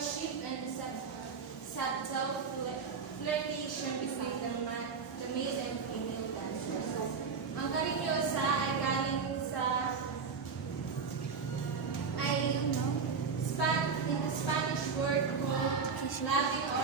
courtship and subtle flirtation between the male and female dancer. So, ang Cariñosa ay galing sa in the Spanish word called loving